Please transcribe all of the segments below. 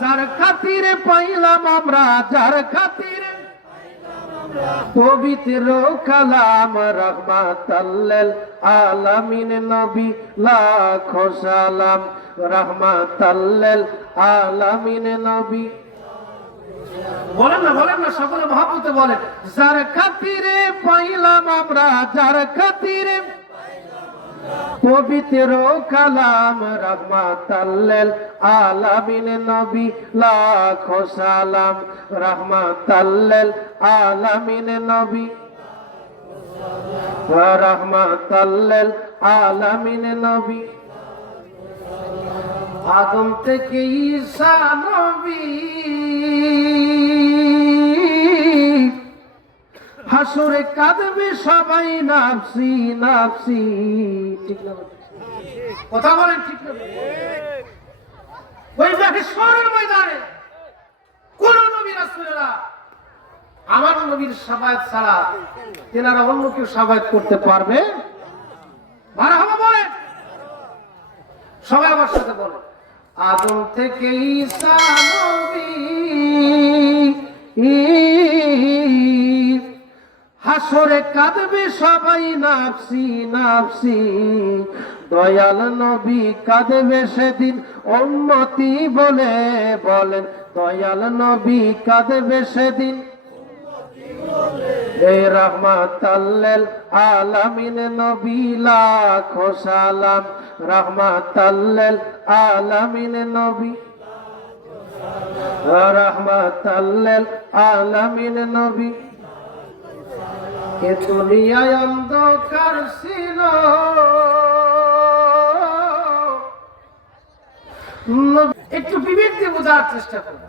যার খাতিরে পাইলাম আমরা, যার খাতিরে পবিত্র কালাম রহমাতাল্লিল আলামিন নবী লাখো সালাম, রহমাতাল্লিল আলামিন নবী। বলেন না সকলে মহব্বতে বলেন, যার খাতিরে পাইলাম আমরা, যার খাতিরে পবিত্র কালাম রহমাতাল্লিল আলামিন নবী লাখো সালাম, রহমাতাল্লিল আলামিন নবী, রহমাতাল্লিল আলামিন নবী। আদম থেকে ঈসা নবী, হাসরে কাঁদবে সবাই নাফসি নাফসি। ঠিক না? কথা বলেন ঠিক না? ওই মাহশরের ময়দানে কোন নবী রাসূলরা আমার নবীর শাফায়াত ছাড়া তেনারা অন্য কেউ শাফায়াত করতে পারবে? মারহাবা বলেন সবাই আমার সাথে বলেন। আদম থেকে ঈসা নবী, হাসরে কাঁদবে সবাই নাফসি নাফসি। দয়াল নবী কাঁদবে সেদিন উম্মতি বলে, বলেন দয়াল নবী কাঁদবে সেদিন এ রহমাতাল্লিল আলামিন নবী লাখো সালাম, রহমাতাল্লিল আলামিন নবী, রহমাতাল্লিল আলামিন নবী। এ দুনিয়ায় অন্ধকার ছিল, একটু বিবেক দিয়ে বোঝার চেষ্টা করুন।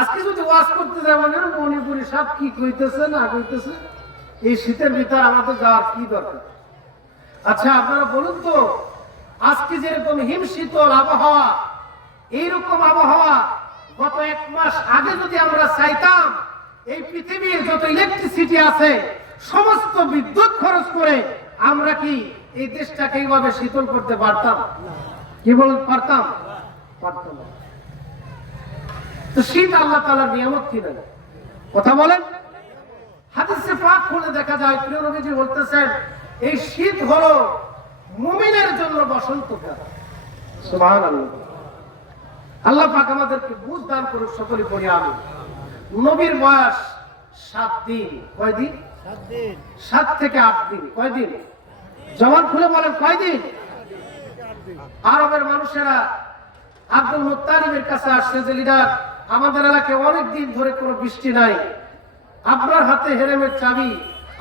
আজকে যদি ওয়াজ করতে যাবেন মণিপুরি সাপ কি কইতেছে না কইতেছে, এই শীতের ভিতর আমাদের যাওয়ার কি দরকার? আচ্ছা আপনারা বলুন তো, আজকে যেরকম হিমশীতল আবহাওয়া, এইরকম আবহাওয়া গত 1 মাস আগে যদি আমরা চাইতাম, এই পৃথিবীর যত ইলেকট্রিসিটি আছে সমস্ত বিদ্যুৎ খরচ করে আমরা কি এই দেশটাকে এইভাবে শীতল করতে পারতাম? কি বলতে পারতাম? পারতাম না। তো শীত আল্লাহ তাআলার নিয়ামত কি না? কথা বলেন। হাদিসে পাক খুলে দেখা যায় প্রিয় নবীজি বলতেছেন, এই শীত হলো মুমিনের জন্য বসন্তকাল। সুবহানাল্লাহ। আল্লাহ পাক আমাদেরকে বুঝ দান করুন, সকলে পড়ি আমিন। নবীর বয়স 7 দিন। কয় দিন? 7 দিন। 7 থেকে 8 দিন। কয় দিন? জবান খুলে বলেন কয় দিন? আরবের মানুষেরা আব্দুল মুত্তালিবের কাছে আসছে যে লিডার, আমাদের এলাকায় অনেক দিন ধরে কোনো বৃষ্টি নাই, আপনার হাতে হেরেমের চাবি,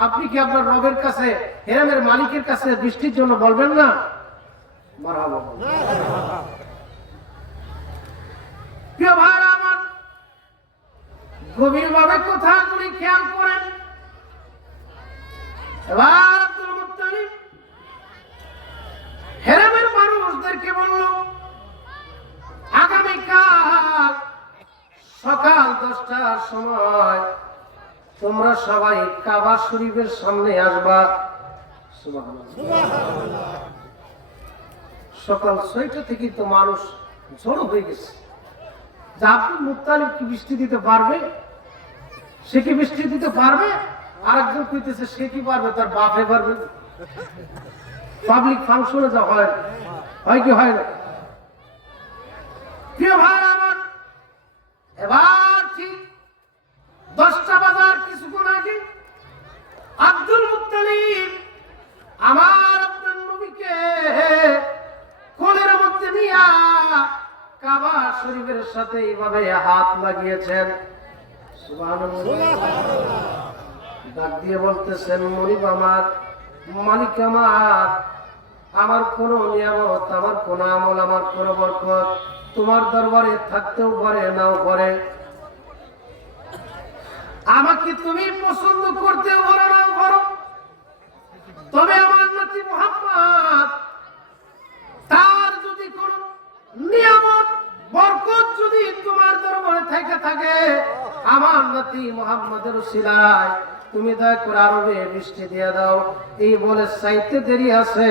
আপনি কি আপনার রবের কাছে, হেরেমের মালিকের কাছে বৃষ্টির জন্য বলবেন না? মারহাবা। প্রিয় ভাইরা আমার, গভীরভাবে কথাগুলি খেয়াল করেন। এবার আব্দুল মুত্তালিব হেরেমের মানুষদেরকে বলল, আগামীকাল সকাল 10টার সময় তোমরা সবাই কাবা শরীফের সামনে আসবা। সুবহানাল্লাহ। সকাল 6টা থেকে তো মানুষ জড়ো হয়ে গেছে। যে আব্দুল মুত্তালিব কি বৃষ্টি দিতে পারবে? সে কি বৃষ্টি দিতে পারবে? আরেকজন কইতেছে সে কি পারবে, তার বাপে পারবে। পাবলিক ফাংশনে যা হয় কি হয় না? প্রিয় ভাই আমার, এবার ঠিক 10টা বাজার কিছুক্ষণ আগে আব্দুল মুত্তালিব আমার আপনার নবীকে কোলের মধ্যে নিয়ে কাবা শরীফের সাথে এইভাবে হাত লাগিয়েছেন। সুবহানাল্লাহ। ডাক দিয়ে বলতেছেন, মনিব আমার, মালিক আমার, আমার কোন নিয়ামত, আমার কোন আমল, আমার কোন বরকত তোমার দরবারে থাকতেও পারে নাও পারে, আমাকে তুমি পছন্দ করতেও পারো নাও পারো, তবে আমার নাতি মুহাম্মদ, তার যদি কোন নিয়ামত বরকত যদি তোমার দরবারে থেকে থাকে, আমার নাতি মুহাম্মদের উসিলায় তুমি দয়া করে আরবে বৃষ্টি দিয়ে দাও। এই বলে চাইতে দেরি আছে,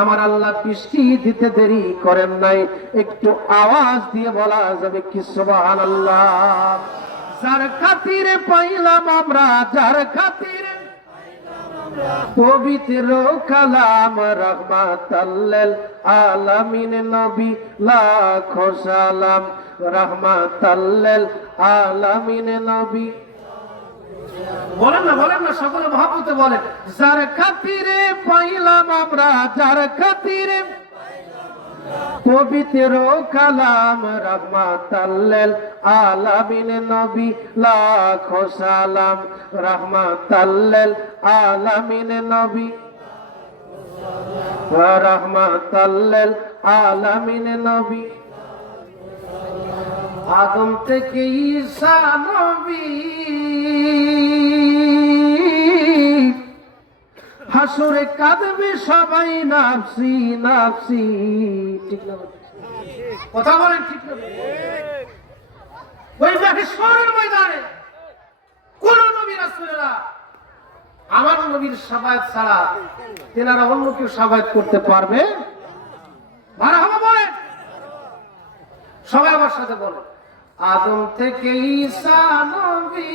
আমার আল্লাহ বৃষ্টি দিতে দেরি করেন নাই। একটু আওয়াজ দিয়ে বলা যাবে কি সুবহানাল্লাহ। যার খাতিরে পাইলাম আমরা, যার খাতিরে পবিত্র কালাম, রাহমাতাল্লিল আলামিন নবী লাখো সালাম, রাহমাতাল্লিল আলামিন নবী। বলেন না সকলে মহব্বতে বলেন। যার খাতিরে পাইলাম আমরা, যার খাতিরে পবিত্র কালাম, রাহমাতাল্লিল আলামিন নবী লাখো সালাম, রাহমাতাল্লিল আলামিন নবী, রাহমাতাল্লিল আলামিন নবী। আদম থেকে ঈসা নবী, হাসরে কাঁদবে সবাই নাফসি নাফসি। ঠিক না? কথা বলেন ঠিক না? ওই মাহশরের ময়দানে কোন নবী রাসূলেরা আমার নবীর শাফায়াত ছাড়া তেনারা অন্য কেউ শাফায়াত করতে পারবে? মারহাবা বলেন সবাই আমার সাথে বলেন। আদম থেকে ঈসা নবী,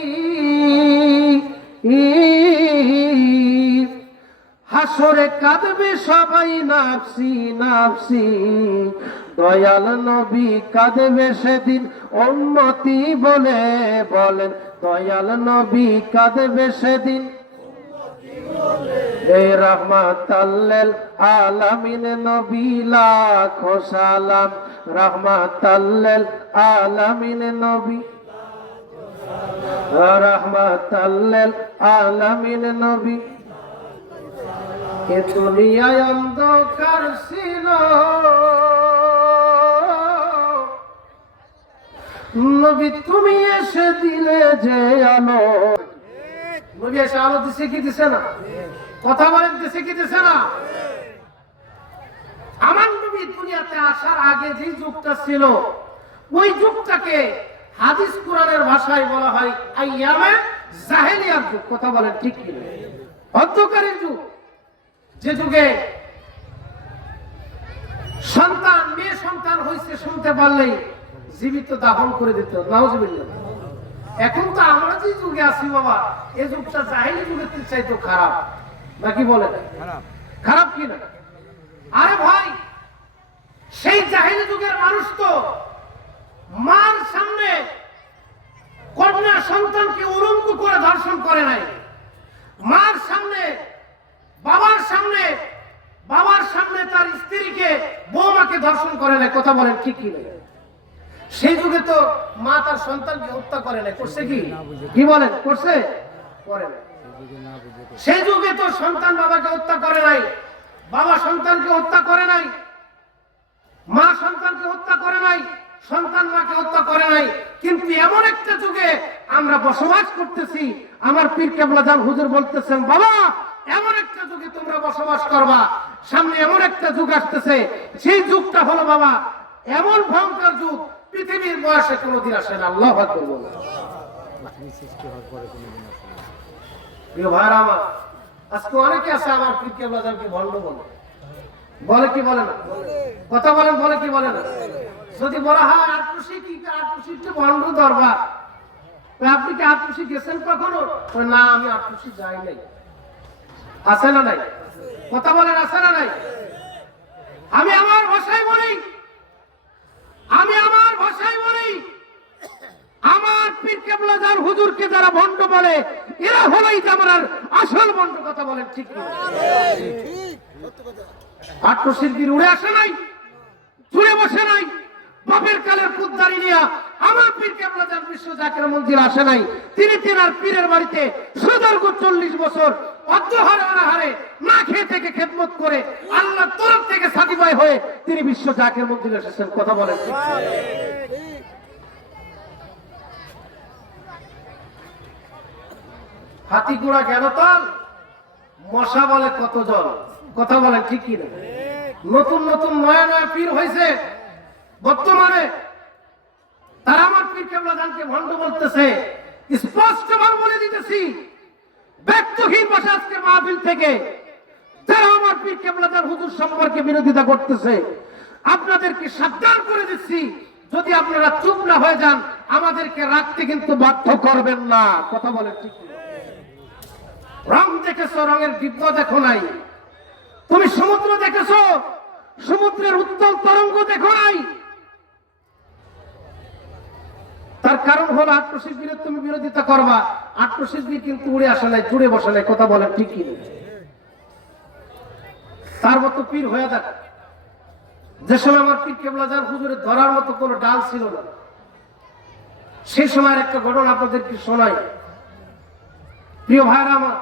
হাসরে কাঁদবে সবাই নাফসি নাফসি। দয়াল নবী কাঁদবে সেদিন উম্মতি বলে, বলেন দয়াল নবী কাঁদবে সেদিন। এই রাহমাতাল্লিল আলামিন নবী লাখো সালাম, রাহমাতাল্লিল আলামিন নবী, রাহমাতাল্লিল আলামিন নবী। এ দুনিয়ায় অন্ধকার ছিল, নবী তুমি এসে দিলে যে আলো। নবী এসে আলো দিছে কি দিছে না? কথা বলেন দিছে কি দিছে না? আমার নবী দুনিয়াতে আসার আগে যে যুগটা ছিল, ওই যুগটাকে হাদিস কোরআনের ভাষায় বলা হয় আইয়ামে জাহেলিয়ার যুগ। কথা বলেন ঠিক কি? অন্ধকারের যুগ। যে যুগে সন্তান, মেয়ে সন্তান হয়েছে শুনতে পারলেই জীবিত দাফন করে দিত। নাউজুবিল্লাহ। এখন তো আমরা যে যুগে আছি বাবা, এই যুগটা জাহেলি যুগের চাইতে খারাপ, নাকি বলেন? খারাপ কি না? আরে ভাই, সেই জাহেলি যুগের মানুষ তো মার সামনে কন্যা সন্তানকে উলঙ্গ করে ধর্ষণ করে নাই, মার সামনে বাবার সামনে, বাবার সামনে তার স্ত্রীকে বৌমাকে ধর্ষণ করে নাই। কথা বলেন ঠিক কি না? সেই যুগে তো মা তার সন্তানকে হত্যা করে নাই, করছে কি? কি বলেন করছে? করে নাই। সেই যুগে তো সন্তান বাবাকে হত্যা করে নাই, বাবা সন্তানকে হত্যা করে নাই, মা সন্তানকে হত্যা করে নাই, সন্তান মাকে হত্যা করে নাই। কিন্তু এমন একটা যুগে আমরা বসবাস করতেছি, আমার পীর কেবলা জান হুজুর বলতেছেন, বাবা এমন একটা যুগে তোমরা বসবাস করবা, সামনে এমন একটা যুগ আসতেছে, সেই যুগটা হলো বাবা এমন ভয়ঙ্কর যুগ, পৃথিবীর বয়সে কোনোদিন আসে না। আল্লাহু আকবার বলেন। প্রিয় ভাইরা আমার, আজকে অনেকে আছে আমার পীর কেবলা জানকে ভণ্ড বলে। বলে কি বলে না? কথা বলেন বলে কি বলে না? যদি বলা হয় আটরশি কি, আটরশি তো ভণ্ড দরবার, আপনি কি আটরশি গেছেন কখনো? না আমি আটরশি যাই নাই। আছে না নাই? কথা বলেন আছে না নাই? আমি আমার ভাষায় বলি, আমি আমার ভাষায় বলি, আমার পীর কেবলা জান হুজুরকে যারা ভণ্ড বলে, এরা হলোই জামানার আসল ভণ্ড। কথা বলেন ঠিক কি? আটরশির বীর উড়ে আসে নাই, চুড়ে বসে নাই, বাপের কালের পুতদারি নিয়া আমার পীর কেবলা জান বিশ্ব জাকির মন্দির আসে নাই। তিনি তিনার পীরের বাড়িতে সুদীর্ঘ 40 বছর অধ্যহারে অনাহারে না খেয়ে থেকে খেদমত করে আল্লাহর তরফ থেকে সার্টিফাই হয়ে তিনি বিশ্ব জাকির মন্দিরে এসেছেন। কথা বলেন ঠিক? হাতি ঘোড়া গেল তাল, মশা বলে কতজন। কথা বলেন ঠিক কি না? নতুন নতুন নয়া নয়া পীর হয়েছে বর্তমানে, তারা আমার পীর কেবলা জানকে ভণ্ড বলতেছে। স্পষ্ট ভাবে বলে দিতেছি, ব্যর্থহীন ভাষা আজকে মাহফিল থেকে যারা আমার পীর কেবলাদার হুজুর সম্পর্কে বিরোধিতা করতেছে, আপনাদেরকে সাবধান করে দিচ্ছি, যদি আপনারা চুপ না হয়ে যান আমাদেরকে রাখতে কিন্তু বাধ্য করবেন না। কথা বলে ঠিক না? রং দেখেছো, রঙের দিব্য দেখো নাই। তুমি সমুদ্র দেখেছো, সমুদ্রের উত্তাল তরঙ্গ দেখো নাই। তার কারণ হলো আত্মশিল্পীর তুমি বিরোধিতা করবা, আত্মশিল্পী কিন্তু উড়ে আসে নাই, জুড়ে বসে নাই। কথা বলে ঠিক কি? তার মতো পীর হয়ে যাক। যে সময় আমার পীর কেবলাদার হুজুরের ধরার মতো কোনো ডাল ছিল না, সেই সময়ের একটা ঘটনা আপনাদেরকে শোনাই। প্রিয় ভাইরা আমার,